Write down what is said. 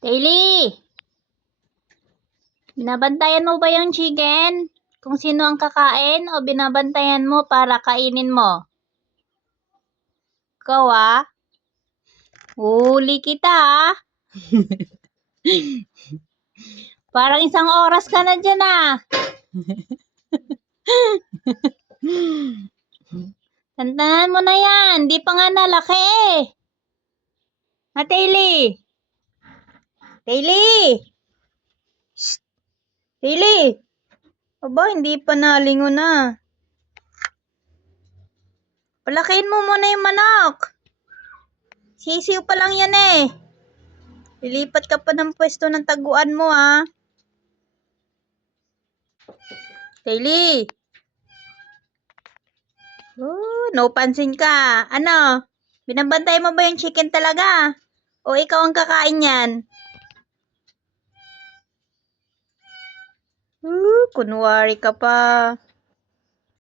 Daily, binabantayan mo ba yung chicken? Kung sino ang kakain o binabantayan mo para kainin mo? Ikaw huli kita Parang isang oras ka na dyan Tantanan mo na yan, di pa nga nalaki Daily? Daily! Shh! Daily! Aba, hindi pa nalingon Palakihin mo muna yung manok. Sisiw pa lang yan Lilipat ka pa ng pwesto ng taguan mo Daily! No pansin ka. Ano? Binabantay mo ba yung chicken talaga? O ikaw ang kakain yan? Kunwari ka pa.